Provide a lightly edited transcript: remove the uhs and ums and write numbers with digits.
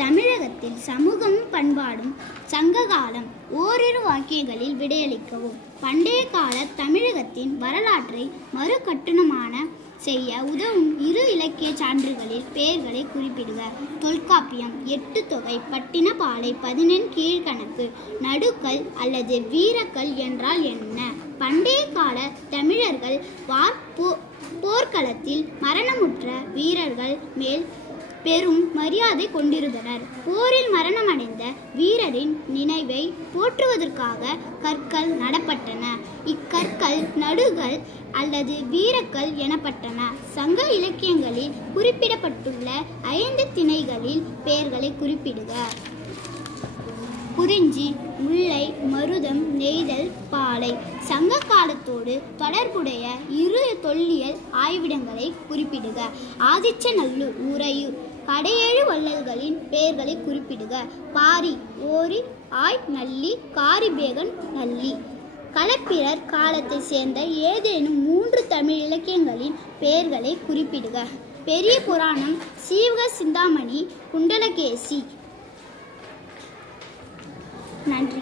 தமிழகத்தில் சமூகமும் பண்பாடும் சங்ககாலம் ஓரிரு வாக்கியங்களில் விடையளிக்கவும். பண்டைய கால தமிழகத்தின் வரலாற்றை மறுகட்டுமான செய்ய உதவும் இரு இலக்கிய சான்றுகளில் பெயர்களை குறிப்பிடுக. தொல்காப்பியம், எட்டுத்தொகை, பட்டினப்பாலை, 11 கீழ்கணக்கு. நடுக்கல் அல்லது வீரக்கல் என்றால் என்ன? பண்டைய கால தமிழர்கள் போர்க்களத்தில் மரணமுற்ற வீரர்கள் மேல் பெரும் மரியாதை கொண்டிருந்தனர். போரில் மரணமடைந்த வீரரின் நினைவை போற்றுவதற்காக கற்கள் நடப்பட்டன. இக்கற்கள் நடுகள் அல்லது வீரக்கல் எனப்பட்டன. சங்க இலக்கியங்களில் குறிப்பிடப்பட்டுள்ள 5 திணைகளில் பெயர்களை குறிப்பிடுக. குறிஞ்சி, முல்லை, மருதம், நெய்தல், பாலை. சங்க காலத்தோடு தொடர்புடைய இரு தொல்லியல் ஆய்விடங்களை குறிப்பிடுக. ஆதிச்சநல்லூர், உறையூர். கடையேழு வள்ளல்களின் பெயர்களை குறிப்பிடுக. பாரி, ஓரி, ஆய், நல்லி, காரிபேகன், நல்லி. களப்பிரர் காலத்தை சேர்ந்த ஏதேனும் 3 தமிழ் இலக்கியங்களின் பெயர்களை குறிப்பிடுக. பெரிய புராணம், சீவக சிந்தாமணி, குண்டலகேசி. நன்றி.